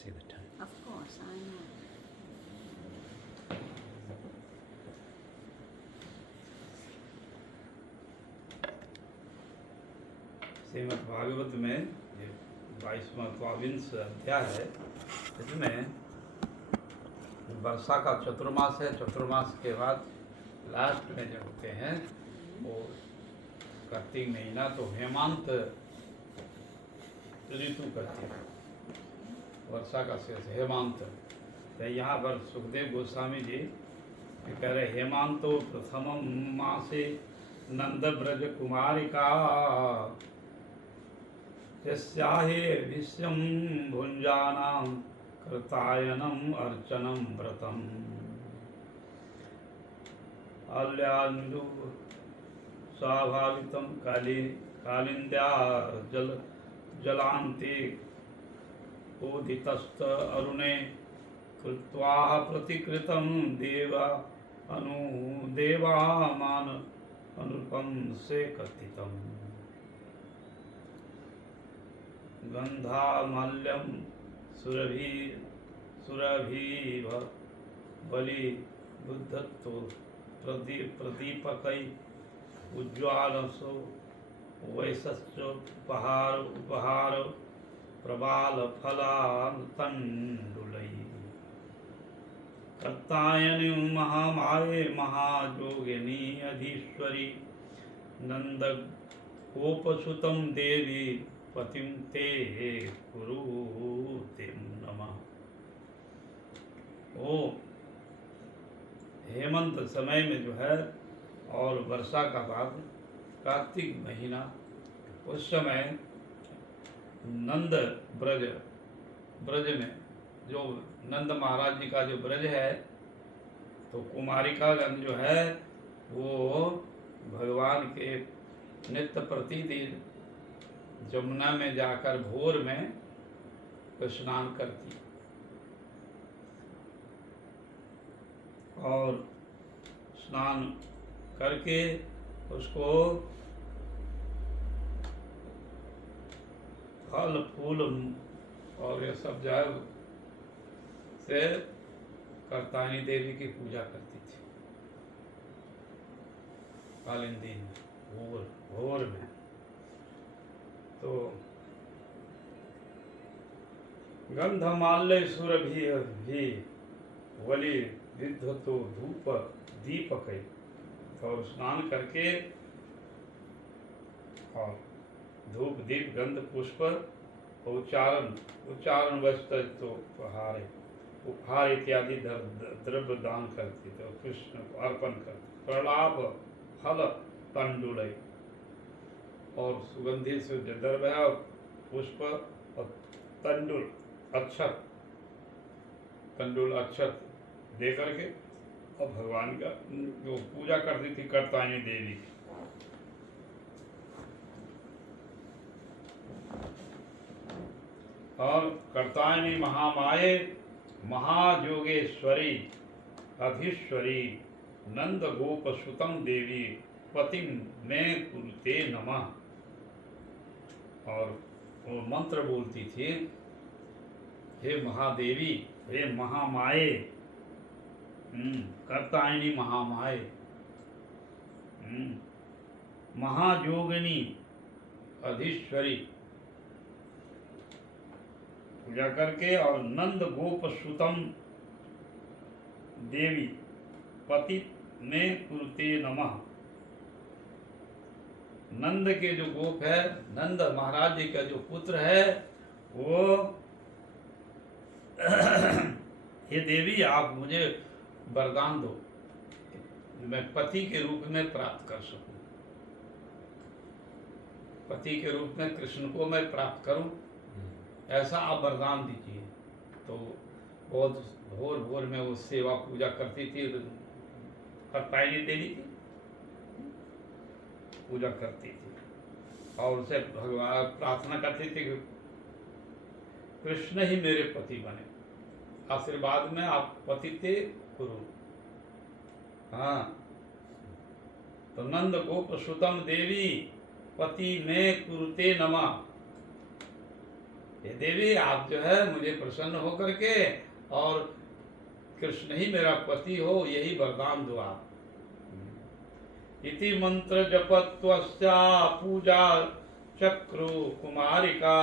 see the time. Of course, I know. Shrimad Bhagavat में ये 22वां अध्याय है। इसमें वर्षा का चतुर्मास है। चतुर्मास के बाद लास्ट में जो होते हैं वो कार्तिक महीना, तो हेमंत ऋतु करते हैं वर्षा का शेष हेमंत। तो यहाँ पर सुखदेव गोस्वामी जी कह रहे हेमंतो प्रथम मासे नंद ब्रज कुमारिका यस्याहे विश्वं भुञ्जानां कृतायनम् अर्चनं व्रतम् अल्याञ्जु स्वाभावितं कालिन्द्या जलान्ते उदितस्त अरुणे कृत्वा प्रतिकृतं देवामान अनुपम से कथितम् गंधामल्यम सुरभि बलि बुद्धत्व प्रदीपकै उज्ज्वालसो उपहार प्रबाल फलान्तण्डुलै कर्तायनि महामाये महाजोगिनी अधीश्वरी नंद गोपसुतं देवी पतिं ते कुरु ते नमः। ओ हेमंत समय में जो है और वर्षा का बाद कार्तिक महीना, उस समय नंद ब्रज में जो नंद महाराज जी का जो ब्रज है, तो कुमारिकागण जो है वो भगवान के नित्य प्रतिदिन जमुना में जाकर भोर में स्नान करती और स्नान करके उसको फल फूल और ये सब जल से कर्तानी देवी की पूजा करती थी कालिंदी में भोर में। तो गंधमाल्य सुरभि वली विद्युतो धूप दीपक, तो स्नान करके और धूप दीप गंध पुष्प उच्चारण वस्त्र तो उपहार इत्यादि द्रव्य दान करती, तो कृष्ण को अर्पण करती। प्रलाप फल तंडुलय और सुगंधित से द्रव्य पुष्प और तंडुल अक्षत दे करके और भगवान का जो पूजा करती थी कर्तायनी देवी। और कर्तायनी महामाये महाजोगेश्वरी अधीश्वरी नंद गोप सुतम देवी पतिम में कुरुते नमः। और वो मंत्र बोलती थी, हे महादेवी, हे महामाये, कर्तायनी महामाये, महाजोगिनी अधीश्वरी पूजा करके, और नंद गोप सुतम देवी पति में कुरुते नमः। नंद के जो गोप है, नंद महाराज जी का जो पुत्र है, वो हे देवी आप मुझे वरदान दो, मैं पति के रूप में प्राप्त कर सकूं, पति के रूप में कृष्ण को मैं प्राप्त करूं, ऐसा आप वरदान दीजिए। तो बहुत भोर में वो सेवा पूजा करती थी, कर्तायनी देवी की पूजा करती थी और उसे भगवान प्रार्थना करती थी कि कृष्ण ही मेरे पति बने, आशीर्वाद में आप पति थे गुरु। हाँ, तो नंद गोप सुतम देवी पति में कुरुते नमः। हे देवी, आप जो है मुझे प्रसन्न होकर के और कृष्ण ही मेरा पति हो, यही वरदान दो आप। इति मंत्र जपत्वस्या पूजा चक्रु कुमारिका।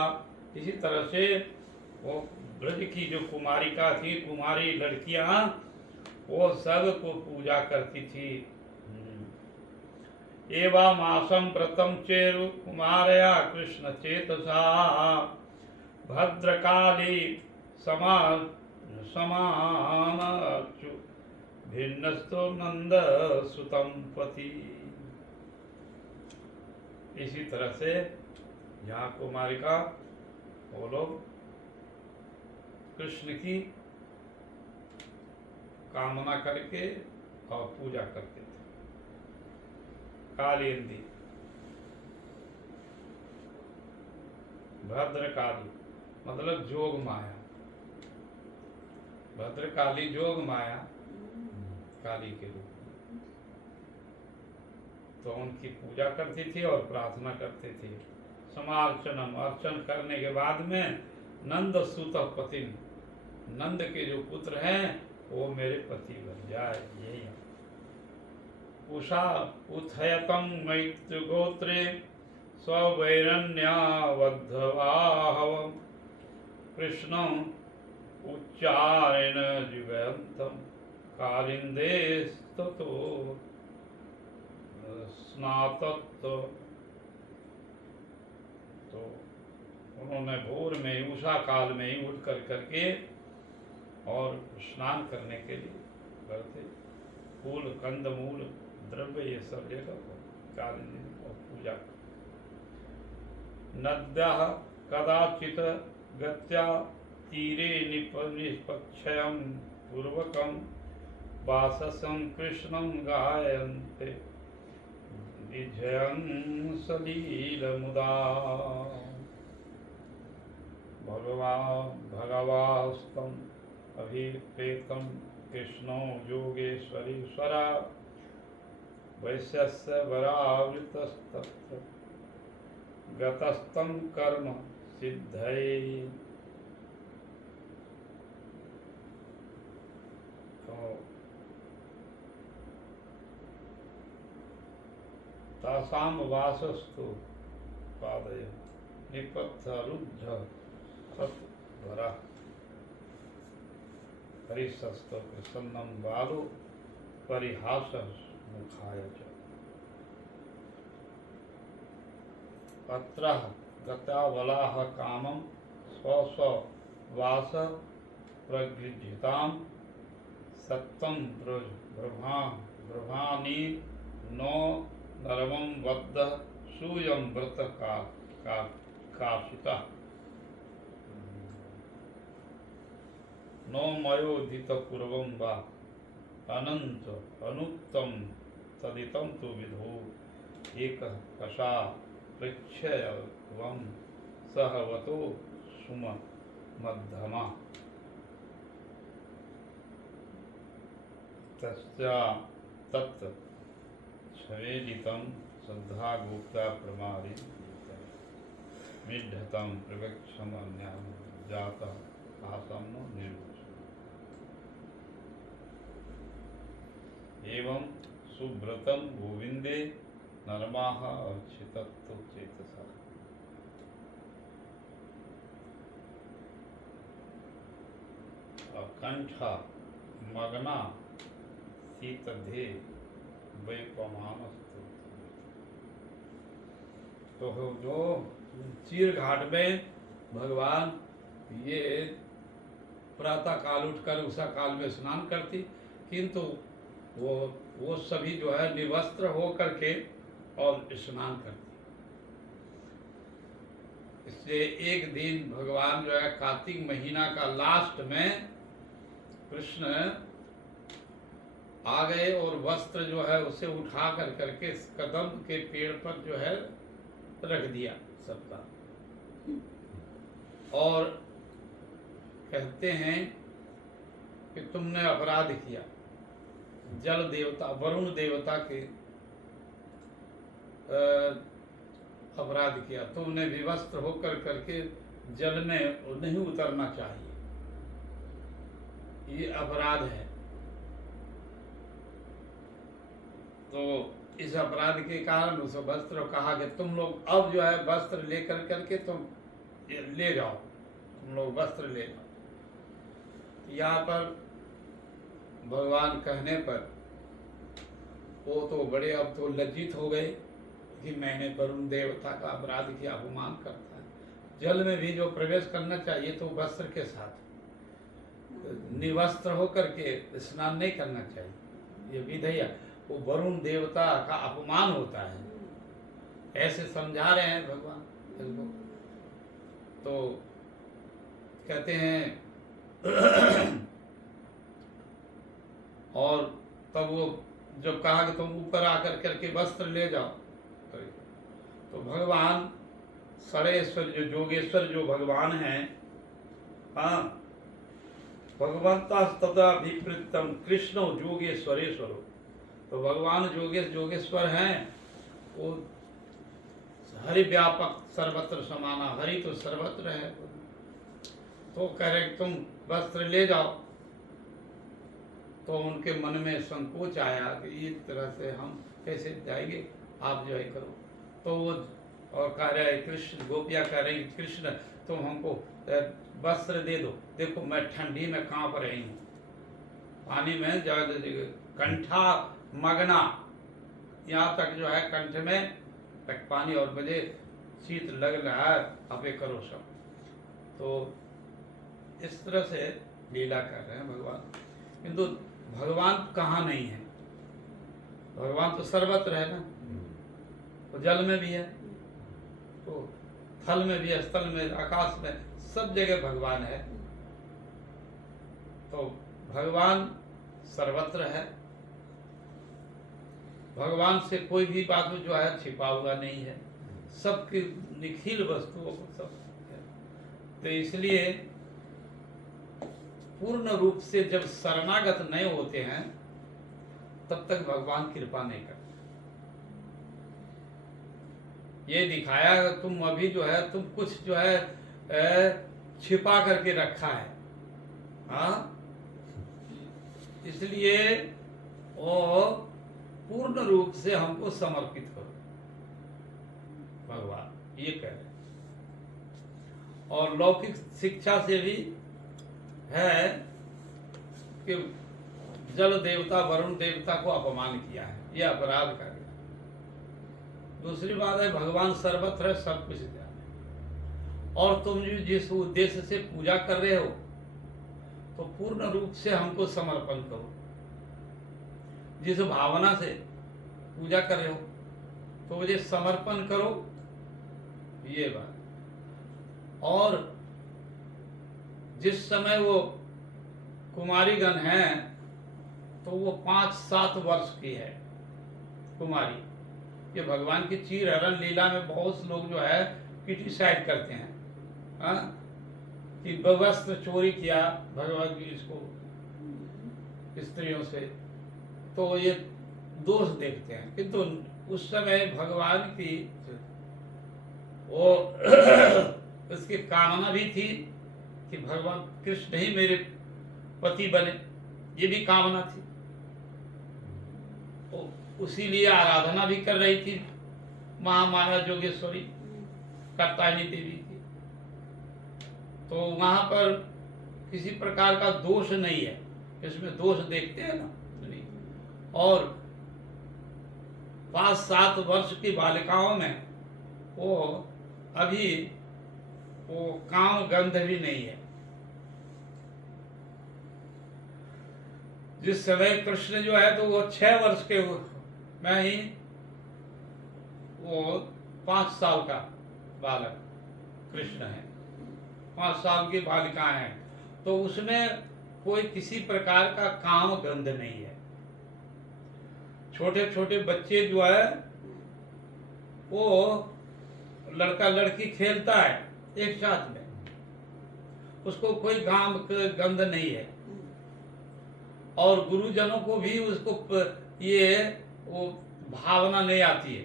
इसी तरह से वो ब्रज की जो कुमारिका थी, कुमारी लड़कियां, वो सब को पूजा करती थी। एवं आसम व्रतम चेरु कुमारया कृष्ण चेतसा भद्रकाली समान समानचु भिन्नस्तो नंद सुतम पति। इसी तरह से यहाँ कुमारिका वो लोग कृष्ण की कामना करके और पूजा करते थे। कालिंदी, भद्रकाली मतलब जोग माया, भद्रकाली जोग माया काली के रूप में, तो उनकी पूजा करती थी और प्रार्थना करती थी। समार्चनम, अर्चन करने के बाद में नंद सुत पति, नंद के जो पुत्र हैं वो मेरे पति बन जाए, यही है। उषा उथयतम मैत्र गोत्रे स्वैरण्यावद्धवाहव कृष्णं उच्चारेण जुगयन्तम कालिंदे स्ततो स्नातत्व। तो उन्होंने भोर में उषा काल में ही उठ करके और स्नान करने के लिए करते, फूल कंदमूल द्रव्य ये सब लेकर कालिंदी और पूजा। नद्यः कदाचित् गत्या तीरे निष्पक्षयं पूर्वकं वाससं कृष्णं गायन्ते विजयं सलीलमुदा। भगवास्तं अभिप्रेतं कृष्णो योगेश्वरीश्वरा वैश्यस्य वरावृतस्तत्र गतस्तं कर्म सिद्धये। तो तासां वासस्तु पादय निपत्थरुद्ध सत्वरा परिशस्त प्रसन्नं बालो परिहास मुखाय च। अत्र गतावलाः कामं स्वस्ववास प्रगृह्यतां सत्तं ब्रह्माणि नो नरमं वद्द सूयं व्रत काशिता नो मयोदित पूर्वं वा अनंत अनुत्तम तदितं तु विधो एक कषा पृच्छयवं सहवतो सुम मध्यमा। तस्या तत् छवेदितं श्रद्धा गुप्ता प्रमादि मिढ्ढतं प्रवक्षमन्यां जातः आसन्नो निर्वचन। एवं सुब्रतं गोविंदे नरमाः अर्चितत्व चेतसा। कंठा मगना शीतधे वैपमानस्तु। तो जो चीर घाट में भगवान ये प्रातः काल उठकर उषा काल में स्नान करती, किंतु वो सभी जो है निवस्त्र हो करके और स्नान करती। इसलिए एक दिन भगवान जो है कार्तिक महीना का लास्ट में कृष्ण आ गए और वस्त्र जो है उसे उठा कर करके कदम के पेड़ पर जो है रख दिया सबका, और कहते हैं कि तुमने अपराध किया, जल देवता वरुण देवता के अपराध किया, तुमने विवस्त्र होकर करके जल में नहीं उतरना चाहिए, ये अपराध है। तो इस अपराध के कारण उस वस्त्र कहा कि तुम लोग अब जो है वस्त्र लेकर करके तुम ले जाओ, तुम लोग वस्त्र ले जाओ। यहाँ पर भगवान कहने पर वो तो बड़े अब तो लज्जित हो गए कि मैंने वरुण देवता का अपराध किया, अपमान करता है। जल में भी जो प्रवेश करना चाहिए तो वस्त्र के साथ, निवस्त्र होकर के स्नान नहीं करना चाहिए। ये विधेय वो वरुण देवता का अपमान होता है, ऐसे समझा रहे हैं भगवान इसको। तो कहते हैं और तब वो जब कहा कि तुम ऊपर आकर करके वस्त्र ले जाओ, तो भगवान सरेश्वर जो जोगेश्वर जो भगवान हैं, हाँ, भगवंता तथा विपरीतम कृष्ण जोगेश्वरेश्वरो, तो भगवान जोगेश्वर हैं, वो हरि व्यापक सर्वत्र समाना, हरि तो सर्वत्र है। तो कह रहे तुम वस्त्र ले जाओ। तो उनके मन में संकोच आया कि इस तरह से हम कैसे जाएंगे, आप जो है करो। तो वो और कह रहे कृष्ण, गोपियाँ कह रही कृष्ण तुम हमको वस्त्र दे दो, देखो मैं ठंडी में कांप रही हूँ, पानी में कंठा मगना, यहाँ तक जो है कंठ में तक पानी और मुझे शीत लग रहा है, आप ये करो सब। तो इस तरह से लीला कर रहे हैं भगवान। किंतु भगवान कहाँ नहीं है, भगवान तो सर्वत्र है ना, तो जल में भी है, तो थल में भी है, स्थल में, आकाश में, सब जगह भगवान है। तो भगवान सर्वत्र है, भगवान से कोई भी बात जो है छिपा हुआ नहीं है, सबकी निखिल वस्तुओं को सब है। तो इसलिए पूर्ण रूप से जब शरणागत नहीं होते हैं तब तक भगवान कृपा नहीं करते। ये दिखाया तुम अभी जो है तुम कुछ जो है छिपा करके रखा है, हाँ, इसलिए वो पूर्ण रूप से हमको समर्पित करो, भगवान ये कह रहे हैं। और लौकिक शिक्षा से भी है कि जल देवता वरुण देवता को अपमान किया है, यह अपराध कर गया। दूसरी बात है भगवान सर्वत्र है, सब कुछ जाने, और तुम जो जिस उद्देश्य से पूजा कर रहे हो तो पूर्ण रूप से हमको समर्पण करो। जिस भावना से पूजा कर रहे हो तो मुझे समर्पण करो, ये बात। और जिस समय वो कुमारीगण हैं तो वो 5-7 वर्ष की है कुमारी। ये भगवान की चीर हरण लीला में बहुत से लोग जो है क्रिटिसाइज करते हैं, हाँ, कि वस्त्र चोरी किया भगवान की इसको स्त्रियों से, तो ये दोष देखते हैं। किंतु उस समय भगवान की वो उसकी कामना भी थी कि भगवान कृष्ण ही मेरे पति बने, ये भी कामना थी। तो उसी लिए आराधना भी कर रही थी महामाया जोगेश्वरी कात्यायनी देवी की। तो वहां पर किसी प्रकार का दोष नहीं है, इसमें दोष देखते हैं ना। और 5-7 वर्ष की बालिकाओं में वो अभी वो काम गंध भी नहीं है। जिस समय कृष्ण जो है तो वो 6 वर्ष के में ही वो 5 साल का बालक कृष्ण है, 5 साल की बालिकाएं हैं, तो उसमें कोई किसी प्रकार का काम गंध नहीं है। छोटे छोटे बच्चे जो है वो लड़का लड़की खेलता है एक साथ में, उसको कोई काम गंध नहीं है। और गुरुजनों को भी उसको ये वो भावना नहीं आती है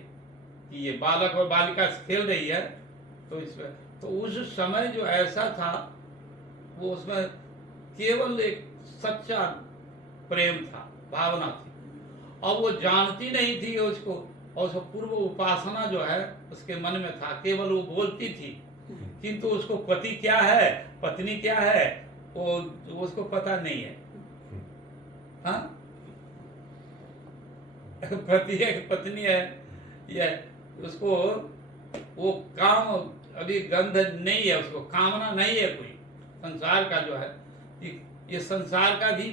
कि ये बालक और बालिका खेल रही है तो इसमें, तो उस समय जो ऐसा था वो उसमें केवल एक सच्चा प्रेम था, भावना थी, और वो जानती नहीं थी उसको, और उसको पूर्व उपासना जो है उसके मन में था, केवल वो बोलती थी, किंतु उसको पति क्या है पत्नी क्या है वो उसको पता नहीं है। हाँ, पति है पत्नी है, ये उसको वो काम अभी गंध नहीं है, उसको कामना नहीं है कोई संसार का जो है, ये संसार का भी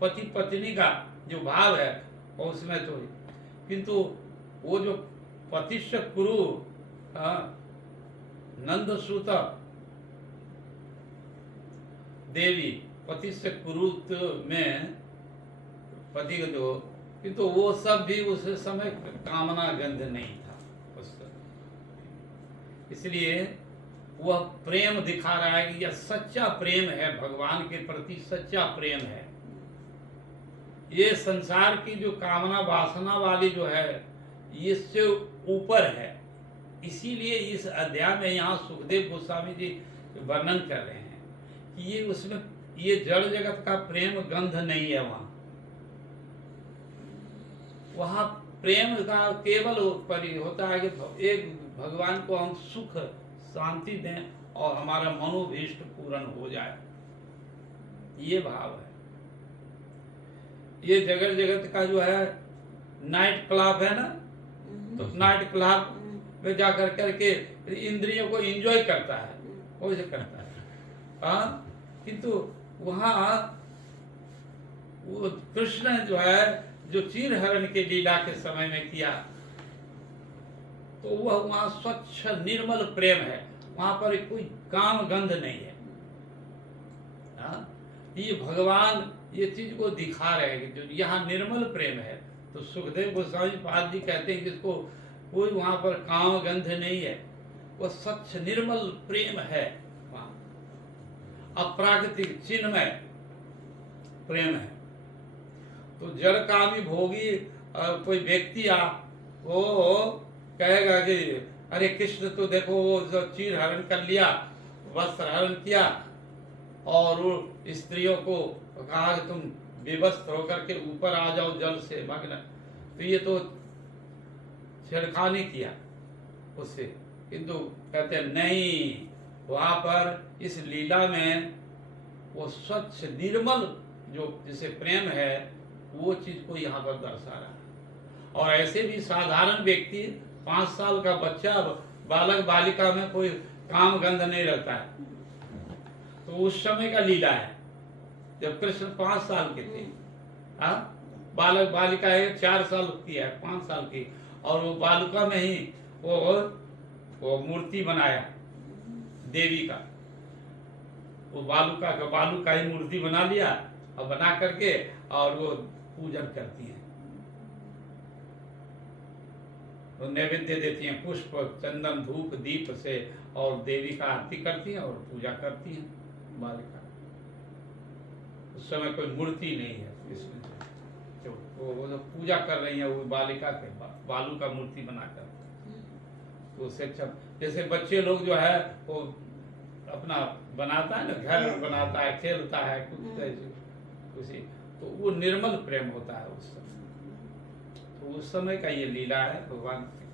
पति पत्नी का जो भाव है और उसमें तो, किंतु वो जो पतिश्च कुरु नंद सूत देवी पतिश्च कुरुत में पति का जो, किंतु वो सब भी उस समय कामना गंध नहीं था उस समय। इसलिए वह प्रेम दिखा रहा है कि यह सच्चा प्रेम है, भगवान के प्रति सच्चा प्रेम है। ये संसार की जो कामना वासना वाली जो है इससे ऊपर है। इसीलिए इस अध्याय में यहाँ सुखदेव गोस्वामी जी वर्णन कर रहे हैं कि ये उसमें ये जड़ जगत का प्रेम गंध नहीं है, वहाँ प्रेम का केवल होता है कि एक भगवान को हम सुख शांति दें और हमारा मनोभीष्ट पूर्ण हो जाए, ये भाव है। ये जगत जगत का जो है नाइट क्लब है ना, तो नाइट क्लब में जाकर करके इंद्रियों को एंजॉय करता है, वैसे करता है। हाँ, किंतु वहाँ वो कृष्ण जो है जो चीर हरण के लीला के समय में किया, तो वह वहाँ स्वच्छ निर्मल प्रेम है, वहाँ पर कोई काम गंध नहीं है। हाँ, ये भगवान ये चीज को दिखा रहे हैं कि जो यहाँ निर्मल प्रेम है। तो सुखदेव गोस्वामी पाद जी कहते हैं कि इसको कोई वहाँ पर काम गंध नहीं है, वह स्वच्छ निर्मल प्रेम है, वहाँ अप्राकृतिक चिन्मय प्रेम है। तो जड़ कामी भोगी कोई व्यक्ति वो कहेगा कि अरे कृष्ण तो देखो वो जो चीर हरण कर लिया, वस्त्र हरण किया, और वो स्त्रियों को कहा कि तुम विवस्त्र होकर के ऊपर आ जाओ जल से मग्न, तो ये तो छेड़खानी किया उससे। किंतु कहते हैं नहीं, वहां पर इस लीला में वो स्वच्छ निर्मल जो जिसे प्रेम है वो चीज को यहाँ पर दर्शा रहा है। और ऐसे भी साधारण व्यक्ति 5 साल का बच्चा बालक बालिका में कोई काम गंध नहीं रहता है, तो उस समय का लीला है जब कृष्ण 5 साल के थे। हाँ, बालक बालिका है 4 साल की है, 5 साल की, और वो बालिका में ही वो मूर्ति बनाया देवी का, वो बालू का ही मूर्ति बना लिया, और बना करके और वो पूजन करती हैं, तो नैवेद्य देती हैं पुष्प चंदन धूप दीप से, और देवी का आरती करती हैं और पूजा करती हैं बालिका। उस समय कोई मूर्ति नहीं है इसमें, तो वो जो पूजा कर रही है वो बालिका के बालू का मूर्ति बनाकर, तो उससे अच्छा जैसे बच्चे लोग जो है वो अपना बनाता है ना, घर बनाता है, खेलता है, खुशी, तो वो निर्मल प्रेम होता है उस समय। तो उस समय का ये लीला है भगवान की।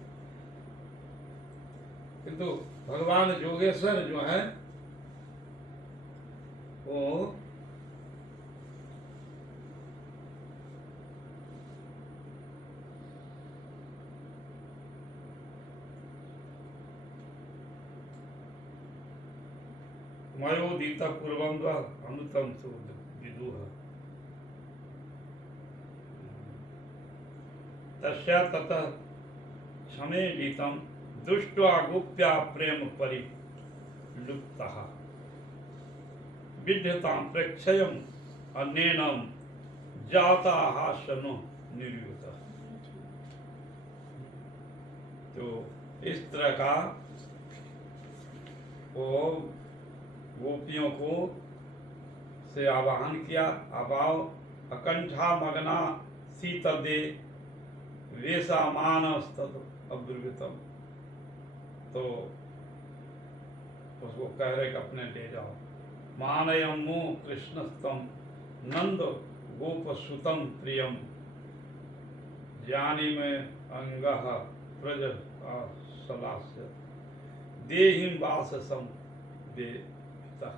किंतु भगवान जोगेश्वर जो है वो मयोदीत पूर्वम अनुतम विदुह तस्या ततः क्षमे नीतम दृष्ट्वा गुप्या प्रेम परिलुप्तः विद्यतां प्रेक्षयम् अन्येन जाता हास्यनो निर्युतः। तो इस तरह का वो गोपियों को से आवाहन किया, अभाव अकंठा मगना सीतदे वेशामान अब्रुवितम। तो उसको कह रहे कि अपने ले जाओ। मानयमो कृष्णस्तम नंद गोपसुतम प्रियम ज्ञानी में अंगः प्रज सलास्य देहिं वाससम देता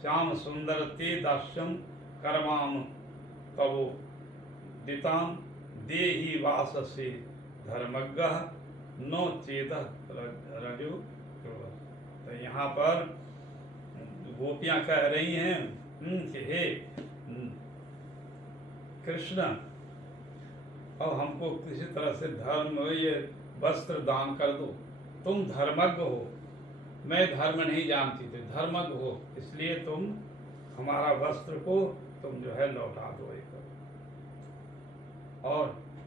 श्याम सुंदर ते दास्यम कर्माम तवो दिताम देहि वाससे धर्मज्ञः नो चेत रजो। तो यहाँ पर गोपियाँ कह रही हैं कि हे कृष्ण, अब हमको किसी तरह से धर्म ये वस्त्र दान कर दो। तुम धर्मज्ञ हो, मैं धर्म नहीं जानती थी, धर्मज्ञ हो, इसलिए तुम हमारा वस्त्र को तुम जो है लौटा दो। और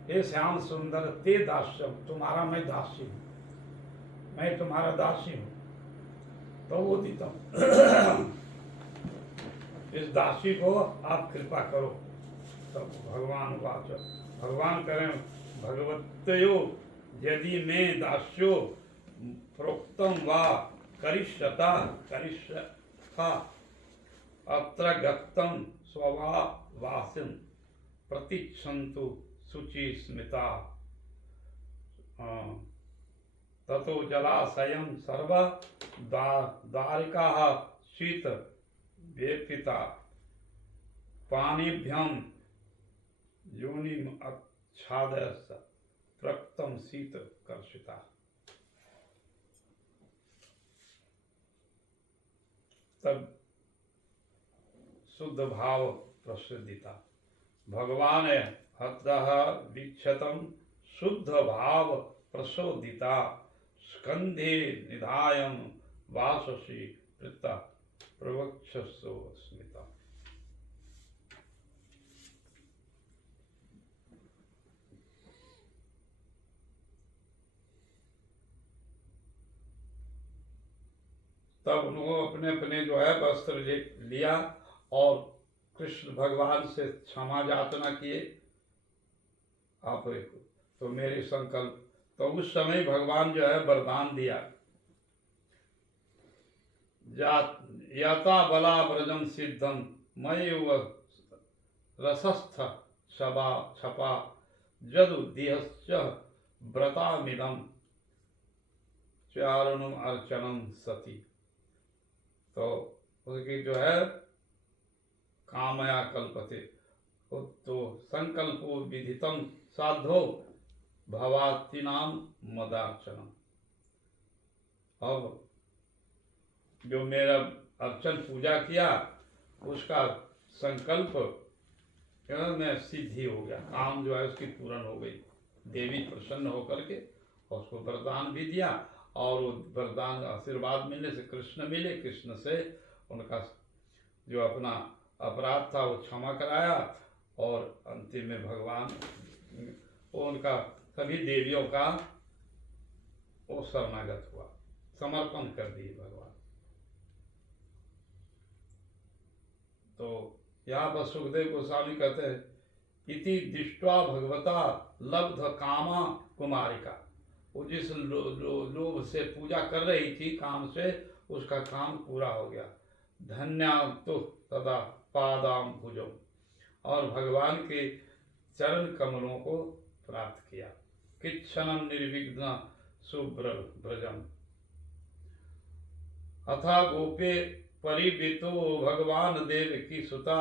हे श्याम सुंदर ते दास्यम, तुम्हारा मैं दासी हूँ, मैं तुम्हारा दासी हूँ। तो वो दीता इस दासी को आप कृपा करो। तब भगवान वाच, भगवान करें भगवत्यो यदि मैं दास्यो प्रोक्तम वा करिष्यता करिष्यता अत्र गत्तम स्वभावासिन प्रतीक्षन्तु शुचि स्मिता ततो जलाशयं सर्व द्वारिकाः शीत व्यपिता पानीभ्यं योनिम आच्छादय प्रक्तम शीत कर्षिता। तब शुद्ध भाव प्रसिद्धिता भगवान हतः वीक्षतम शुद्ध भाव प्रसोदिता स्कंधे निधायम वाससी वृत्ता प्रवक्षसो स्मिता। तब उन्होंने अपने अपने जो है वस्त्र लिया और कृष्ण भगवान से क्षमा याचना किए। आप तो मेरे संकल्प, तो उस समय भगवान जो है वरदान दिया, यता बला व्रजम सिद्धम मय रसस्थ छपा जदु दिहश्च व्रतामिदम चारणम अर्चनम सती। तो उसकी जो है कामया कल्पते, तो संकल्पो विधितम साधो भवातिनाम मदार्चनम। अब जो मेरा अर्चन पूजा किया उसका संकल्प में सिद्धि हो गया, काम जो है उसकी पूर्ण हो गई। देवी प्रसन्न होकर के उसको वरदान भी दिया और वो वरदान आशीर्वाद मिलने से कृष्ण मिले, कृष्ण से उनका जो अपना अपराध था वो क्षमा कराया और अंतिम में भगवान वो उनका सभी देवियों का वो शरणागत हुआ, समर्पण कर दिए भगवान। तो यहाँ पर सुखदेव गोस्वामी कहते हैं इति दृष्ट्वा भगवता लब्ध कामा कुमारिका, वो जिस लोभ से पूजा कर रही थी काम से, उसका काम पूरा हो गया। धन्या तो तदा पादाम भुजम, और भगवान के चरण कमलों को प्राप्त किया। किच्छनम निर्विघ्न सुब्रजम अथा गोपे परिवृतो भगवान देव की सुता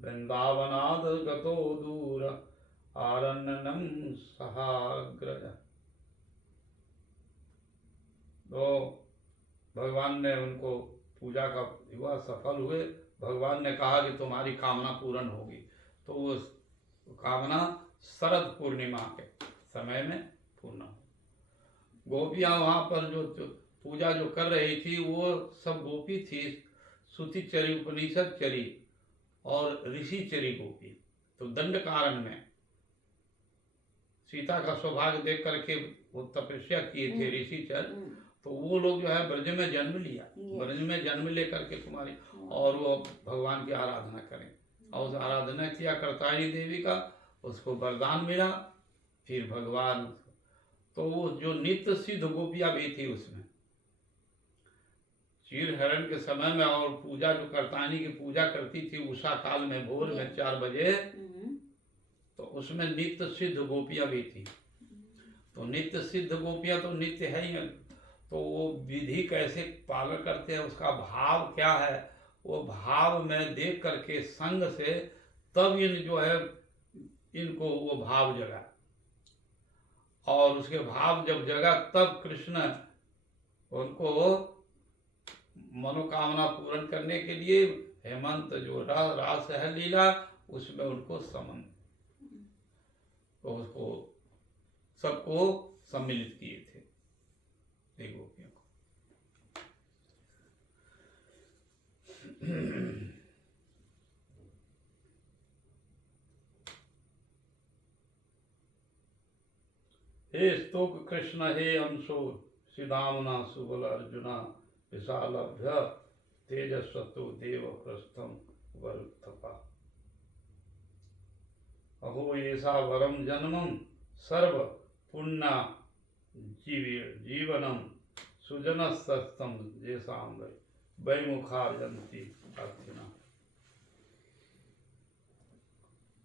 वृंदावनाद गतो दूर आरण्यनम सहाग्रज। तो भगवान ने उनको पूजा का हुआ, सफल हुए। भगवान ने कहा कि तुम्हारी कामना पूर्ण होगी। तो वो कामना शरद पूर्णिमा के समय में पूर्ण हो। गोपियाँ वहाँ पर जो पूजा जो कर रही थी वो सब गोपी थी, श्रुति चरी, उपनिषद चरी और ऋषि चरी गोपी। तो दंड कारण में सीता का सौभाग्य देख करके वो तपस्या किए थे ऋषि चर, तो वो लोग जो है ब्रज में जन्म लिया, ब्रज में जन्म लेकर के कुमारी, और वो भगवान की आराधना करें, और उस आराधना किया कर्तायनी देवी का, उसको वरदान मिला। फिर भगवान, तो वो जो नित्य सिद्ध गोपियाँ भी थी उसमें, चीर हरण के समय में, और पूजा जो कर्तानी की पूजा करती थी उषा काल में, भोर में 4 बजे, तो उसमें नित्य सिद्ध गोपियां भी थी। तो नित्य सिद्ध गोपियां तो नित्य है ही, तो वो विधि कैसे पालन करते हैं, उसका भाव क्या है, वो भाव में देख करके संग से तब इन जो है इनको वो भाव जगा, और उसके भाव जब जगा तब कृष्ण उनको मनोकामना पूर्ण करने के लिए हेमंत जो रास है लीला, उसमें उनको समन, तो उसको सबको सम्मिलित किए थे गोपियों को। हे स्तोक कृष्ण हे अंशो श्रीदामना सुबल अर्जुना विशालभ्य तेजस्वतो देव प्रस्थम वरुत्थपा। अहो येषा वरम जन्मम सर्व पुण्य जीवनम सुजनस्तम येषाम वैमुखार्जन्ति अर्थिना।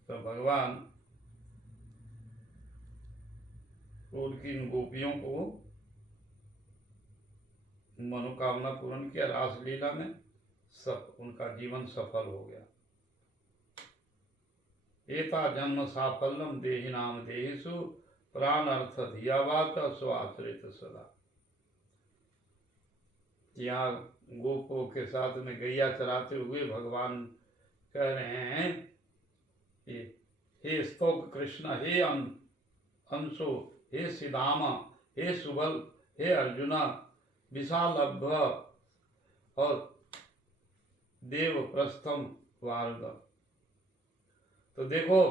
तो भगवान उनकी इन गोपियों को मनोकामना पूर्ण किया, रासलीला में सब उनका जीवन सफल हो गया। एता जन्म साफल्यम देहि नाम देहिषु प्राण अर्थ धियावाच स्वाश्रित सदा। यहाँ गोपों के साथ में गैया चराते हुए भगवान कह रहे हैं, हे स्तोक कृष्ण हे अंशो हे सीदामा हे सुबल हे अर्जुना विशालभ्य और देव प्रस्थम वारुद। तो देखो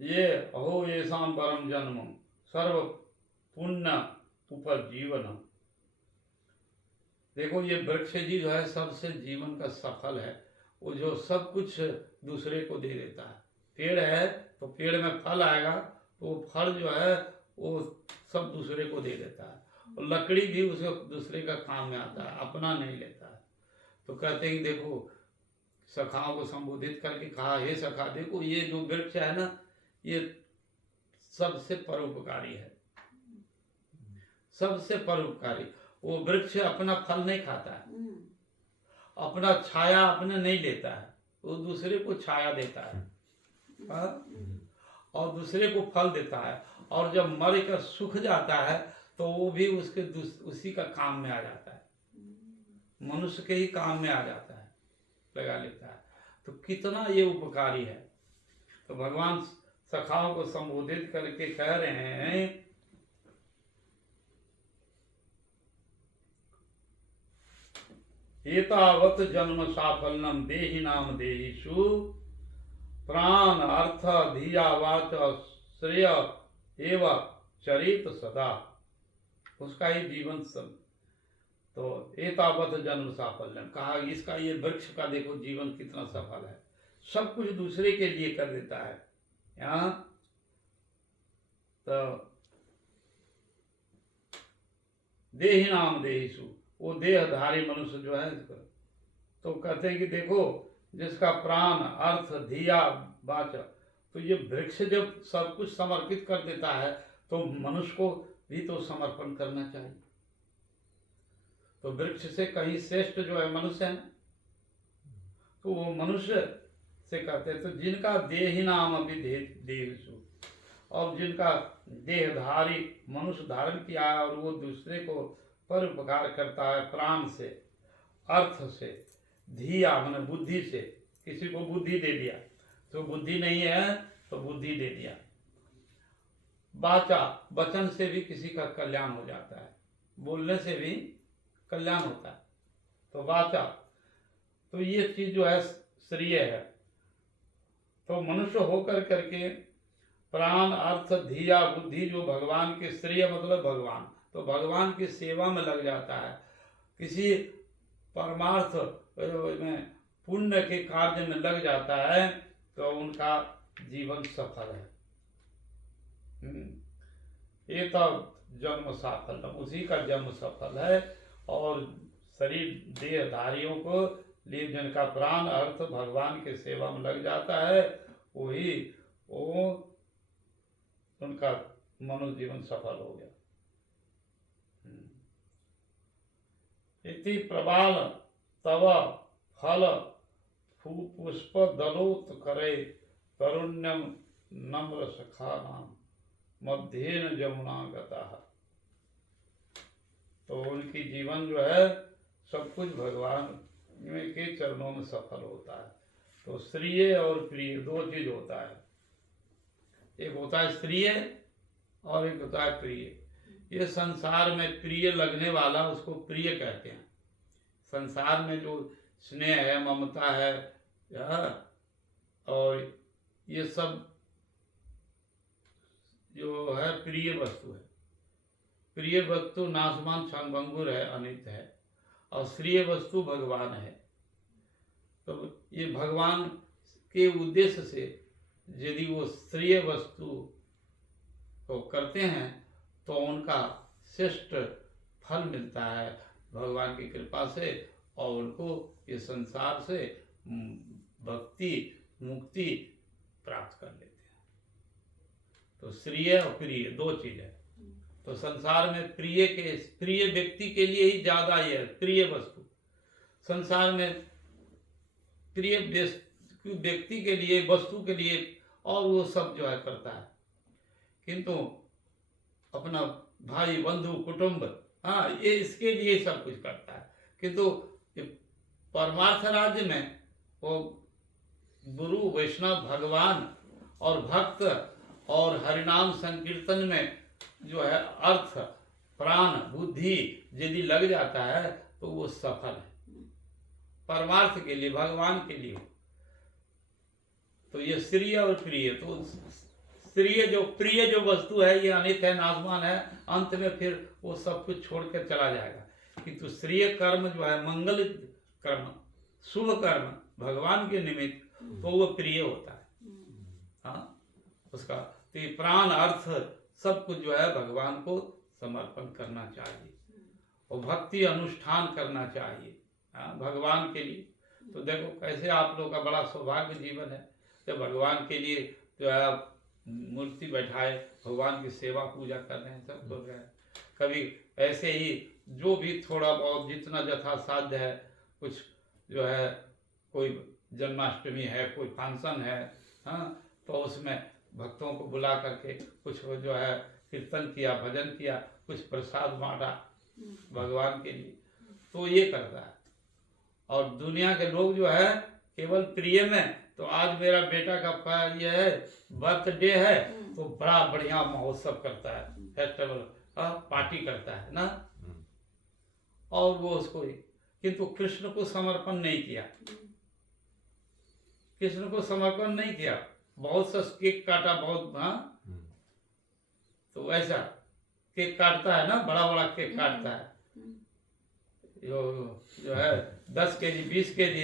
ये अहो येषाम परम जन्म सर्व पुण्य उपजीवनम। देखो ये वृक्ष जी जो है सबसे जीवन का सफल है, वो जो सब कुछ दूसरे को दे देता है। पेड़ है तो पेड़ में फल आएगा, तो वो फल जो है वो सब दूसरे को दे देता है, और लकड़ी भी उसे दूसरे का काम में आता है, अपना नहीं लेता है। तो कहते हैं कि देखो सखाओं को संबोधित करके कहा, हे सखा देखो ये जो वृक्ष है ना, ये सबसे परोपकारी है, सबसे परोपकारी। वो वृक्ष अपना फल नहीं खाता है, अपना छाया अपने नहीं लेता है, वो दूसरे को छाया देता है, और दूसरे को फल देता है, और जब मर कर सूख जाता है तो वो भी उसके उसी का काम में आ जाता है, मनुष्य के ही काम में आ जाता है, लगा लेता है। तो कितना ये उपकारी है। तो भगवान सखाओं को संबोधित करके कह रहे हैं, एतावत जन्म साफल्यम देहि नाम देहिषु प्राण अर्थ धिया वाच श्रेय एवं चरित सदा। उसका ही जीवन सब। तो एतावत जन्म साफल्यम कहा, इसका ये वृक्ष का देखो जीवन कितना सफल है, सब कुछ दूसरे के लिए कर देता है। यहाँ तो देहि नाम देहिषु, वो देहधारी मनुष्य जो है, तो कहते हैं कि देखो जिसका प्राण अर्थ धिया वाच, तो ये वृक्ष जब सब कुछ समर्पित कर देता है तो मनुष्य को भी तो समर्पण करना चाहिए। तो वृक्ष से कहीं श्रेष्ठ जो है मनुष्य है ना, तो वो मनुष्य से कहते हैं। तो जिनका देहि नाम अभी देहिषु, और जिनका देहधारी मनुष्य धारण किया है और वो दूसरे को परोपकार करता है प्राण से, अर्थ से, धिया माने बुद्धि से, किसी को बुद्धि दे दिया, तो बुद्धि नहीं है तो बुद्धि दे दिया, वाचा वचन से भी किसी का कल्याण हो जाता है, बोलने से भी कल्याण होता है। तो वाचा, तो ये चीज जो है श्रेय है। तो मनुष्य होकर करके प्राण अर्थ धिया बुद्धि जो भगवान के श्रेय मतलब भगवान, तो भगवान की सेवा में लग जाता है, किसी परमार्थ में पुण्य के कार्य में लग जाता है, तो उनका जीवन सफल है। ये तो जन्म सफल, उसी का जन्म सफल है, और शरीर देहधारियों को लिए जिनका प्राण अर्थ भगवान के सेवा में लग जाता है वही वो उनका मनुष्य जीवन सफल हो गया। इति प्रबाल तव फल पुष्प दलोत करे तरुण्यम नम्र सखा नाम मध्येन जमुना गता। तो उनकी जीवन जो है सब कुछ भगवान के चरणों में सफल होता है। तो श्रीय और प्रिय दो चीज होता है, एक होता है श्रीय और एक होता है प्रिय। ये संसार में प्रिय लगने वाला उसको प्रिय कहते हैं। संसार में जो स्नेह है, ममता है और ये सब जो है प्रिय वस्तु है। प्रिय वस्तु नाशवान क्षणभंगुर है, अनित्य है, और श्रीय वस्तु भगवान है। तो ये भगवान के उद्देश्य से यदि वो श्रेय वस्तु को करते हैं तो उनका श्रेष्ठ फल मिलता है भगवान की कृपा से, और उनको ये संसार से भक्ति मुक्ति प्राप्त कर लेते हैं। तो श्रेय और प्रिय दो चीज है। तो संसार में प्रिय व्यक्ति के लिए ही ज्यादा ये है प्रिय वस्तु। संसार में प्रिय व्यक्ति के लिए, वस्तु के लिए, और वो सब जो है करता है, किंतु अपना भाई बंधु कुटुंब, हाँ, ये इसके लिए सब कुछ करता है। किंतु परमार्थ राज्य में वो गुरु वैष्णव भगवान और भक्त और हरिनाम संकीर्तन में जो है अर्थ प्राण बुद्धि यदि लग जाता है तो वो सफल है परमार्थ के लिए, भगवान के लिए। तो ये श्रेय और प्रिय, तो प्रिय जो वस्तु है ये अनित्य है, नाशवान है, अंत में फिर वो सब कुछ छोड़ कर चला जाएगा। किंतु श्रेय कर्म जो है, मंगल कर्म, शुभ कर्म भगवान के निमित्त, तो वो प्रिय होता है। हाँ, उसका तो ये प्राण अर्थ सब कुछ जो है भगवान को समर्पण करना चाहिए और भक्ति अनुष्ठान करना चाहिए, हाँ, भगवान के लिए। तो देखो कैसे आप लोग का बड़ा सौभाग्य जीवन है, जब भगवान के लिए जो है मूर्ति बैठाए, भगवान की सेवा पूजा कर रहे हैं, सब कर रहे हैं। कभी ऐसे ही जो भी थोड़ा बहुत जितना यथा साध्य है, कुछ जो है कोई जन्माष्टमी है, कोई फंक्शन है, हाँ, तो उसमें भक्तों को बुला करके कुछ जो है कीर्तन किया, भजन किया, कुछ प्रसाद बांटा भगवान के लिए, तो ये करता है। और दुनिया के लोग जो है केवल प्रिय में, तो आज मेरा बेटा का ये है बर्थडे है तो बड़ा बढ़िया महोत्सव करता है, फेस्टिवल, पार्टी करता है ना, और वो उसको, किंतु कृष्ण को समर्पण नहीं किया, कृष्ण को समर्पण नहीं किया, बहुत सा केक काटा, बहुत, हाँ, तो ऐसा केक काटता है ना, बड़ा बड़ा केक काटता है, जो है 10 केजी 20 केजी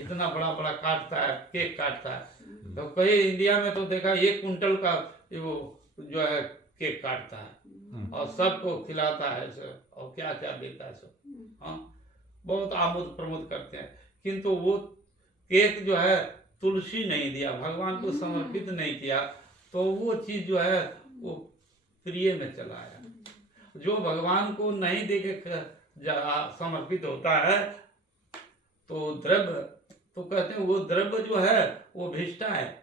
इतना बड़ा बड़ा काटता है, केक काटता है। तो कई इंडिया में तो देखा 1 कुंटल का वो जो है केक काटता है और सबको खिलाता है और क्या क्या देता है सब, हाँ, बहुत आमोद प्रमोद करते हैं। किंतु वो केक जो है तुलसी नहीं दिया, भगवान को समर्पित नहीं किया, तो वो चीज जो है वो प्रिय में चला आया। जो भगवान को नहीं दे के समर्पित होता है तो द्रव्य, तो कहते हैं वो द्रव्य जो है वो भिष्टा है,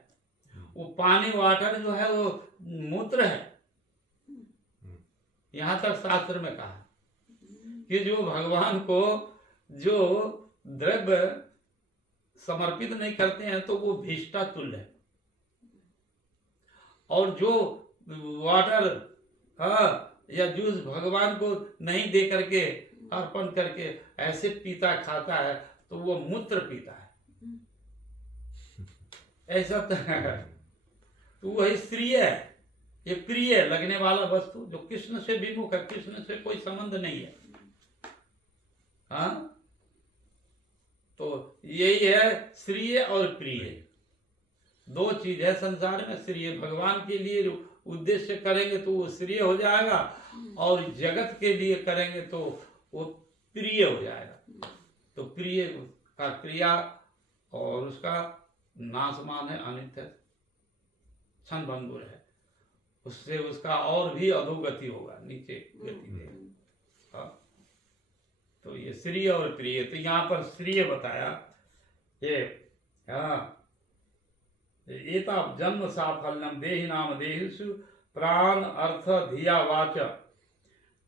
वो पानी वाटर जो है वो मूत्र है। यहाँ तक शास्त्र में कहा कि जो भगवान को जो द्रव्य समर्पित नहीं करते हैं तो वो भिष्टा तुल्य है, और जो वाटर, हाँ, या जूस भगवान को नहीं दे करके अर्पण करके ऐसे पीता खाता है तो वो मूत्र पीता है, ऐसा तो वही श्रेय है, ये प्रिय लगने वाला वस्तु जो कृष्ण से विमुख है, कृष्ण से कोई संबंध नहीं है, हाँ, तो यही है श्रेय और प्रिय, दो चीज है संसार में। श्रेय भगवान के लिए उद्देश्य करेंगे तो वो श्रेय हो जाएगा, और जगत के लिए करेंगे तो वो प्रिय हो जाएगा। तो प्रिय का क्रिया और उसका नाशमान है अनित्य क्षण भंगुर है, उससे उसका और भी अधोगति होगा, नीचे गति देगा। हाँ? तो ये श्रीय और प्रिय, तो यहाँ पर श्रीय बताया ये। हाँ, एता जन्म साफल्यम देहि नाम देहिषु प्राण अर्थ धिया वाच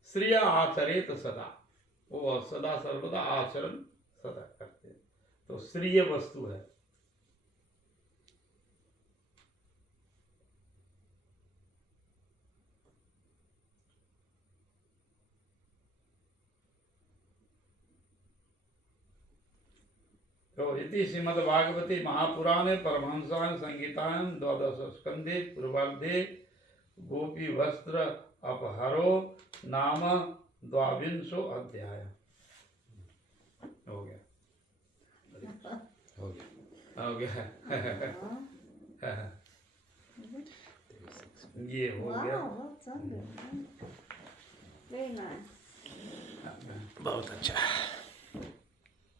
श्रेय आचरेत सदा। वो सदा सर्वदा आचरण सदा करते हैं, तो श्रेय वस्तु है। तो इति श्रीमद्भागवते महापुराणे परमहंसाय संहितायां द्वादश स्कंधे पूर्वार्धे गोपी वस्त्र अपहरो नाम द्वाविंशो अध्याय। हो गया हो गया हो गया ये हो गया। Very nice. बहुत अच्छा।